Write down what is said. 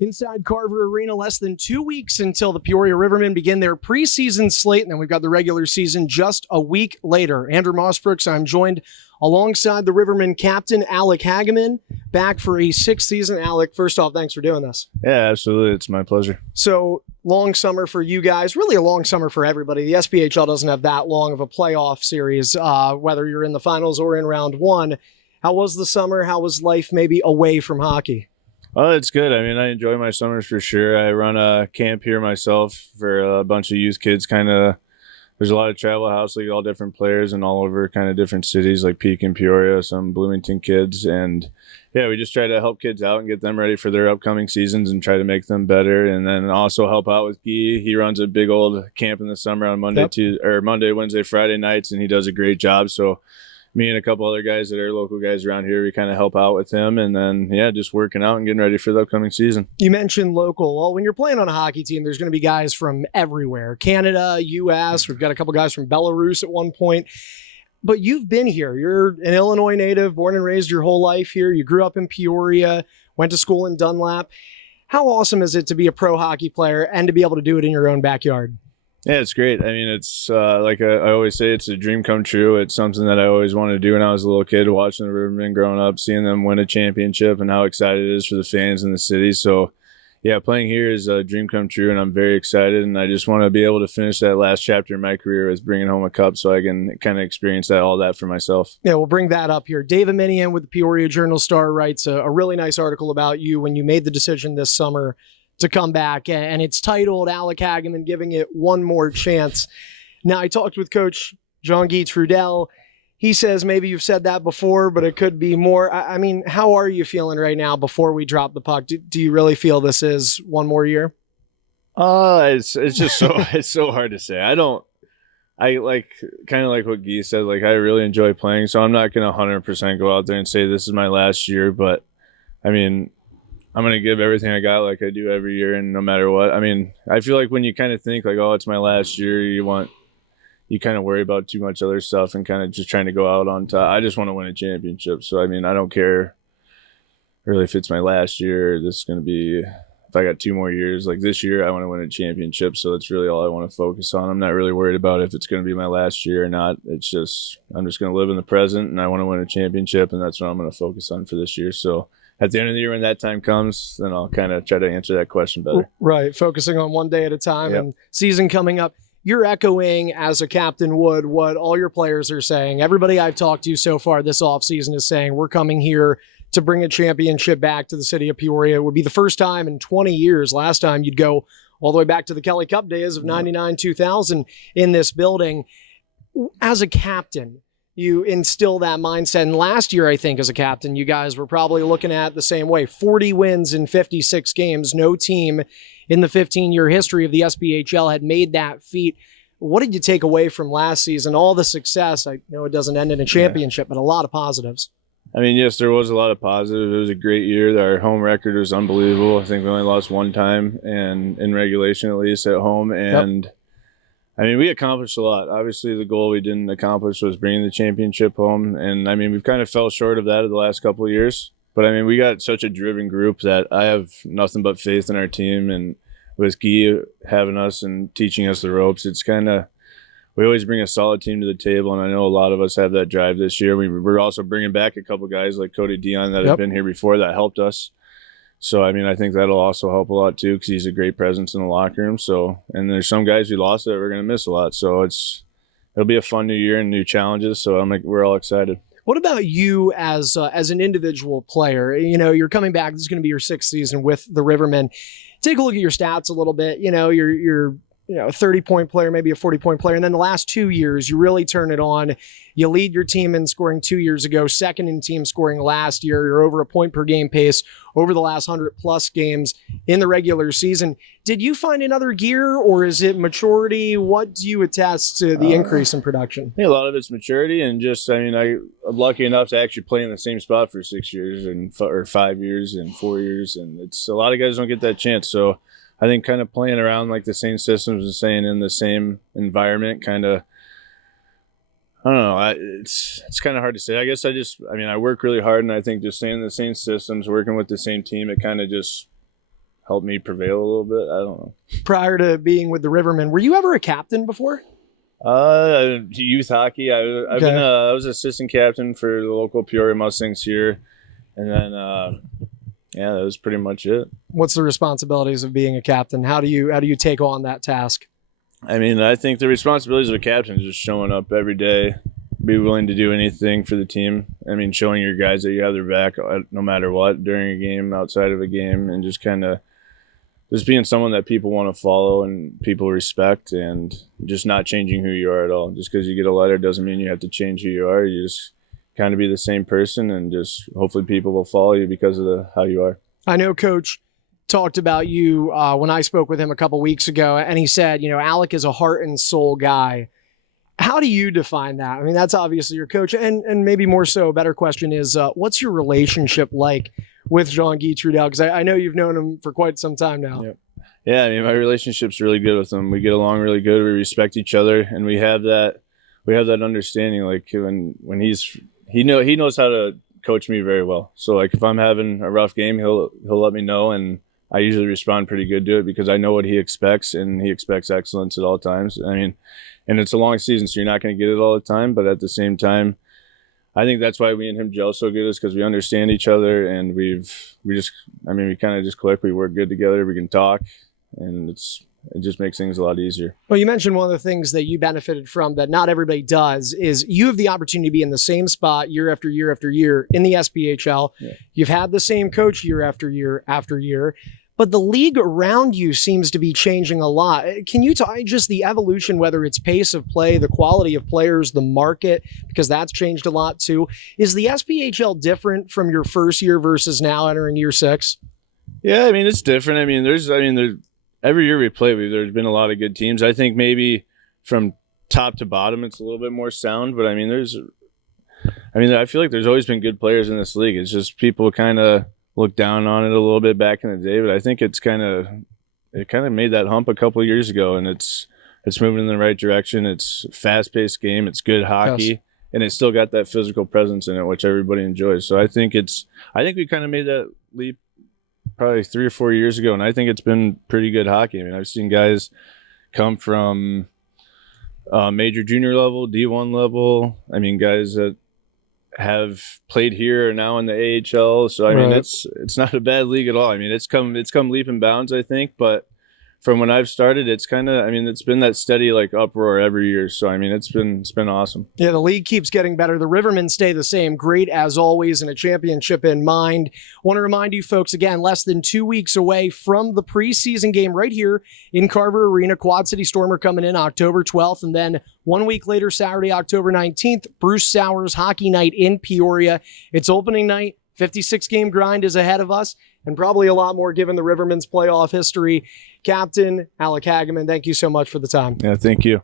Inside Carver Arena, less than 2 weeks until the Peoria Rivermen begin their preseason slate, and then we've got the regular season just a week later. Andrew Mossbrooks, I'm joined alongside the Rivermen captain, Alec Hagaman, back for a sixth season. Alec, first off, thanks for doing this. Yeah, absolutely. It's my pleasure. So, long summer for you guys, really a long summer for everybody. The SPHL doesn't have that long of a playoff series, whether you're in the finals or in round one. How was the summer? How was life maybe away from hockey? Oh, it's good. I mean, I enjoy my summers for sure. I run a camp here myself for a bunch of youth kids. There's a lot of travel house league, all different players and all over kind of different cities like Peak and Peoria, some Bloomington kids. And yeah, we just try to help kids out and get them ready for their upcoming seasons and try to make them better. And then also help out with Guy. He runs a big old camp in the summer on Monday, Wednesday, Friday nights, and he does a great job. So me and a couple other guys that are local guys around here, we kind of help out with him. And then, yeah, just working out and getting ready for the upcoming season. You mentioned local. Well, when you're playing on a hockey team, there's going to be guys from everywhere. Canada, U.S., we've got a couple guys from Belarus at one point. But you've been here. You're an Illinois native, born and raised your whole life here. You grew up in Peoria, went to school in Dunlap. How awesome is it to be a pro hockey player and to be able to do it in your own backyard? Yeah, it's great. I mean, it's like I always say, it's a dream come true. It's something that I always wanted to do when I was a little kid, watching the Rivermen growing up, seeing them win a championship and how excited it is for the fans in the city. So, yeah, playing here is a dream come true, and I'm very excited. And I just want to be able to finish that last chapter in my career as bringing home a cup so I can kind of experience all that for myself. Yeah, we'll bring that up here. David Minian with the Peoria Journal-Star writes a really nice article about you when you made the decision this summer to come back, and it's titled Alec Hagaman Giving It One More Chance. Now, I talked with Coach Jean-Guy Trudel. He says maybe you've said that before, but it could be more. I mean, how are you feeling right now before we drop the puck? Do you really feel this is one more year? It's just so it's so hard to say. I like kind of like what Guy said. Like, I really enjoy playing, so I'm not gonna 100% go out there and say this is my last year. But I mean, I'm going to give everything I got like I do every year, and no matter what. I mean, I feel like when you kind of think like, oh, it's my last year, you kind of worry about too much other stuff and kind of just trying to go out on top. I just want to win a championship. So, I mean, I don't care really if it's my last year. This is going to be, if I got 2 more years, like this year, I want to win a championship. So that's really all I want to focus on. I'm not really worried about if it's going to be my last year or not. It's just, I'm just going to live in the present, and I want to win a championship, and that's what I'm going to focus on for this year. So at the end of the year, when that time comes, then I'll kind of try to answer that question better. Right. Focusing on one day at a time. Yep. And season coming up. You're echoing, as a captain would, what all your players are saying. Everybody I've talked to so far this offseason is saying we're coming here to bring a championship back to the city of Peoria. It would be the first time in 20 years. Last time you'd go all the way back to the Kelly Cup days of 99, 2000 in this building. As a captain, you instill that mindset. And last year, I think, as a captain, you guys were probably looking at the same way. 40 wins in 56 games. No team in the 15-year history of the SPHL had made that feat. What did you take away from last season? All the success. I know it doesn't end in a championship, but a lot of positives. I mean, yes, there was a lot of positives. It was a great year. Our home record was unbelievable. I think we only lost 1 time, and in regulation at least, at home. And yep. I mean, we accomplished a lot. Obviously, the goal we didn't accomplish was bringing the championship home. And, I mean, we've kind of fell short of that in the last couple of years. But, I mean, we got such a driven group that I have nothing but faith in our team. And with Guy having us and teaching us the ropes, it's kind of – we always bring a solid team to the table. And I know a lot of us have that drive this year. We're also bringing back a couple guys like Cody Dion that have been here before that helped us. So, I mean, I think that'll also help a lot, too, because he's a great presence in the locker room. So, and there's some guys we lost that we're going to miss a lot. So, it'll be a fun new year and new challenges. So, we're all excited. What about you as an individual player? You know, you're coming back. This is going to be your 6th season with the Rivermen. Take a look at your stats a little bit. You know, you're a 30-point player, maybe a 40-point player. And then the last 2 years, you really turn it on. You lead your team in scoring 2 years ago, second in team scoring last year. You're over a point per game pace over the last 100-plus games in the regular season. Did you find another gear, or is it maturity? What do you attest to the increase in production? Yeah, a lot of it's maturity, and just, I mean, I'm lucky enough to actually play in the same spot for 6 years or 5 years and 4 years, and it's a lot of guys don't get that chance. So I think kind of playing around like the same systems and staying in the same environment kind of, I don't know. It's kind of hard to say. I guess I work really hard, and I think just staying in the same systems, working with the same team, it kind of just helped me prevail a little bit. I don't know. Prior to being with the Rivermen, were you ever a captain before? Youth hockey. I was assistant captain for the local Peoria Mustangs here, and then yeah, that was pretty much it. What's the responsibilities of being a captain? How do you take on that task? I mean, I think the responsibilities of a captain is just showing up every day, be willing to do anything for the team. I mean, showing your guys that you have their back no matter what, during a game, outside of a game, and just kind of just being someone that people want to follow and people respect, and just not changing who you are at all. Just because you get a letter doesn't mean you have to change who you are. You just kind of be the same person, and just hopefully people will follow you because of how you are. I know Coach talked about you when I spoke with him a couple weeks ago, and he said, Alec is a heart and soul guy. How do you define that? I mean, that's obviously your coach, and maybe more so, a better question is, what's your relationship like with Jean-Guy Trudel? Because I know you've known him for quite some time now. Yep. Yeah, I mean, my relationship's really good with him. We get along really good. We respect each other, and we have that understanding. Like when he knows how to coach me very well. So like if I'm having a rough game, he'll let me know, and I usually respond pretty good to it because I know what he expects, and he expects excellence at all times. I mean, and it's a long season, so you're not going to get it all the time, but at the same time, I think that's why we and him gel so good, is because we understand each other, and we kind of just click. We work good together. We can talk, and it just makes things a lot easier. Well, you mentioned one of the things that you benefited from that not everybody does is you have the opportunity to be in the same spot year after year after year in the SPHL. Yeah. You've had the same coach year after year after year, but the league around you seems to be changing a lot. Can you talk just the evolution, whether it's pace of play, the quality of players, the market, because that's changed a lot too. Is the SPHL different from your first year versus now entering year 6? Yeah, I mean, it's different. I mean, there's every year we play, there's been a lot of good teams. I think maybe from top to bottom, it's a little bit more sound, but I mean, I feel like there's always been good players in this league. It's just people kind of look down on it a little bit back in the day, but I think it kind of made that hump a couple of years ago, and it's moving in the right direction. It's a fast-paced game. It's good hockey, yes. And it's still got that physical presence in it, which everybody enjoys. So I think we kind of made that leap probably 3 or 4 years ago, and I think it's been pretty good hockey. I mean, I've seen guys come from major junior level, D1 level. I mean, guys that have played here are now in the AHL. So I mean, it's not a bad league at all. I mean, it's come leap and bounds, I think, but from when I've started, it's been that steady like uproar every year. So I mean, it's been awesome. Yeah, the league keeps getting better. The Rivermen stay the same, great as always, and a championship in mind. Want to remind you folks again, less than 2 weeks away from the preseason game right here in Carver Arena. Quad City Storm are coming in October 12th, and then 1 week later, Saturday, October 19th, Bruce Sowers Hockey Night in Peoria. It's opening night. 56-game grind is ahead of us, and probably a lot more given the Rivermen's playoff history. Captain Alec Hagaman, thank you so much for the time. Yeah, thank you.